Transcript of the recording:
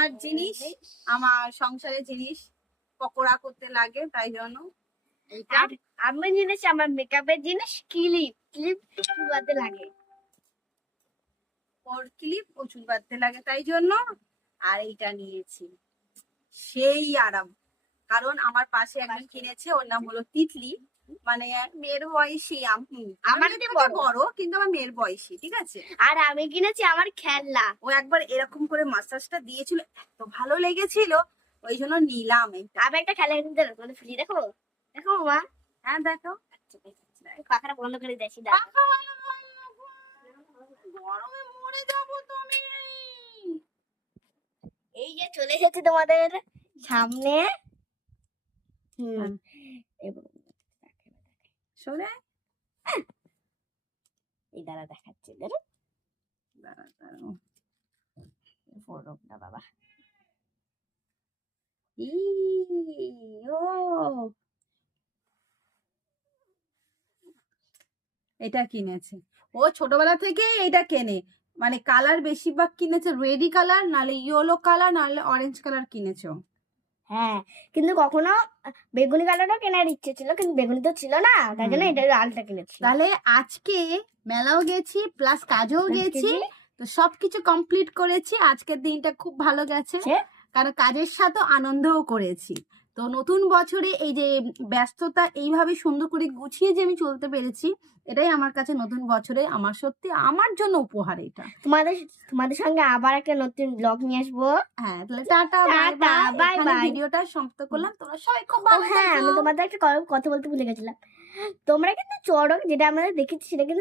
আমার জিনিস, আমার সংসারের জিনিস পকোড়া করতে লাগে, তাই জন্য এইটা। আর আমি জিনিস, আমার মেকআপের জিনিস ক্লিপ চুলাতে লাগে, ওর ক্লিপ ও চুল বাঁধতে লাগে, তাই জন্য। আর এইটা নিয়েছি, সেই আরাম। কারণ আমার পাশে একজন কিনেছে, ওর নাম হলো তিতলি, মানে মেয়ের বয়সী। আমার থেকে থেকে বড়, কিন্তু আমার মেয়ের বয়সী, ঠিক আছে। আর আমি কিনেছি আমার খেলনা। ও একবার এরকম করে মাসাজটা দিয়েছিল, এত ভালো লেগেছিল, ওই জন্য নিলাম এটা। আমি একটা খেলা কিনতে তোমাদের ফ্রি, দেখো দেখো মা। হ্যাঁ দেখো, পাখাটা বন্ধ করে দেখি, গরমে মরে যাবো তুমি। এই যে চলে এসেছি তোমাদের সামনে। সরে এই দ্বারা দেখাচ্ছি, ফটোটা বাবা। এটা কিনেছে ও ছোটবেলা থেকে, এটা কেনে, মানে কালার বেশিরভাগ কিনেছে রেডি কালার, নালে ইয়েলো কালার, নালে অরেঞ্জ কালার কিনেছে। হ্যাঁ, কিন্তু কখনো বেগুনি কালারও কেনার ইচ্ছে ছিল, কিন্তু বেগুনি তো ছিল না, তাই জন্য এটা লালটা কিনেছি। তাহলে আজকে মেলাও গেছি, প্লাস কাজেও গেছি, তো সবকিছু কমপ্লিট করেছি। আজকের দিনটা খুব ভালো গেছে, কারণ কাজের সাথে আনন্দও করেছি। তো নতুন বছরে এই যে ব্যস্ততা এইভাবে সুন্দর করে গুছিয়ে যে আমি চলতে পেরেছি, এটাই আমার কাছে নতুন বছরে আমার সত্যি আমার জন্য উপহার। এটা তোমাদের সঙ্গে আবার একটা নতুন ব্লগ নিয়ে আসবো। হ্যাঁ, তাহলে টাটা বাই বাই। ভিডিওটা সমাপ্ত করলাম, তোমরা সবাই খুব ভালো হ্যাঁ, থেকো। আমি তোমাদের একটা কথা বলতে ভুলে গেছিলাম। তোমরা কিন্তু চড়ক যেটা আমরা দেখেছি সেটা কিন্তু